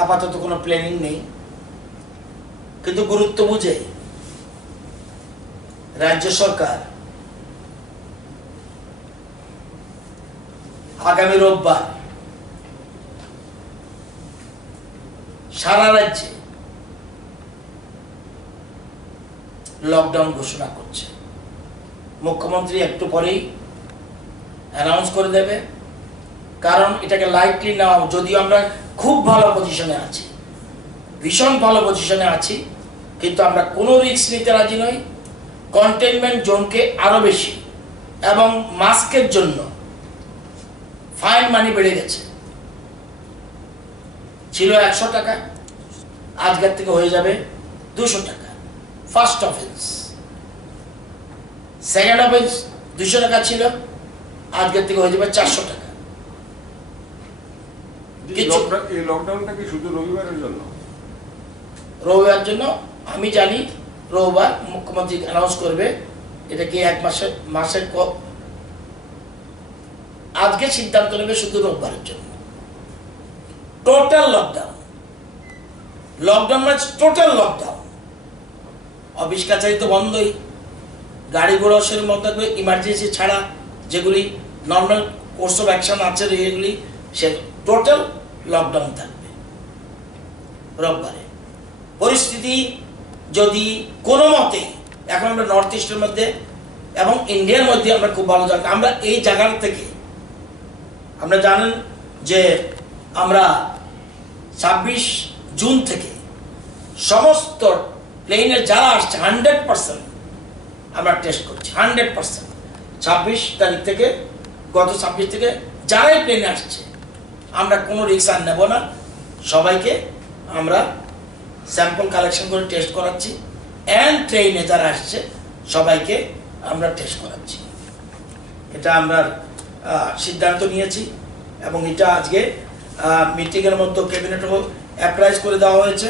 আপাতত কোনো প্ল্যানিং নেই, কিন্তু গুরুত্ব বুঝে রাজ্য সরকার আগামী রোববার সারা রাজ্যে লকডাউন ঘোষণা করছে। মুখ্যমন্ত্রী একটু পরেই অ্যানাউন্স করে দেবে, কারণ এটাকে লাইটলি নেওয়া, যদিও আমরা খুব ভালো পজিশনে আছি, ভীষণ ভালো পজিশনে আছি, কিন্তু আমরা কোনো রিস্ক নিতে রাজি নই। কন্টেইনমেন্ট জোনকে আরো বেশি, এবং মাস্কের জন্য ফাইন মানি বেড়ে গেছে। ছিল 100 টাকা, আজকের থেকে হয়ে যাবে 200 টাকা ফার্স্ট অফেন্স। সেকেন্ড অফেন্স 200 টাকা ছিল, আজকের থেকে হয়ে যাবে 400 টাকা। এই লকডাউনটা কি শুধু রবিবারের জন্য? রবিবার জন্য আমি জানি, রবিবার মুখ্যমন্ত্রী অ্যানাউন্স করবে। এটা কি এক মাসের আজকে সিদ্ধান্ত নেবে শুধু রোববারের জন্য। টোটাল লকডাউন, লকডাউন মানে টোটাল লকডাউন। অফিস কাছারি তো বন্ধই, গাড়ি ঘোড়া সেরকম থাকবে, ইমার্জেন্সি ছাড়া যেগুলি নর্মাল কোর্স অফ অ্যাকশন আছে এগুলি, সে টোটাল লকডাউন থাকবে রোববারে। পরিস্থিতি যদি কোনো মতে, এখন আমরা নর্থ ইস্টের মধ্যে এবং ইন্ডিয়ার মধ্যে আমরা খুব ভালো জানি। আমরা এই জায়গার থেকে আমরা জানেন যে আমরা 26 জুন থেকে সমস্ত প্লেনের যারা আসছে 100% আমরা টেস্ট করছি, 100%। 26 তারিখ থেকে, গত 26 থেকে যারাই প্লেনে আসছে আমরা কোনো রিস্ক আর নেব না, সবাইকে আমরা স্যাম্পল কালেকশন করে টেস্ট করাচ্ছি। অ্যান্ড ট্রেনে যারা আসছে সবাইকে আমরা টেস্ট করাচ্ছি। এটা আমরা সিদ্ধান্ত নিয়েছি, এবং এটা আজকে মিটিংয়ের মধ্যে ক্যাবিনেটও অ্যাপ্রাইজ করে দেওয়া হয়েছে।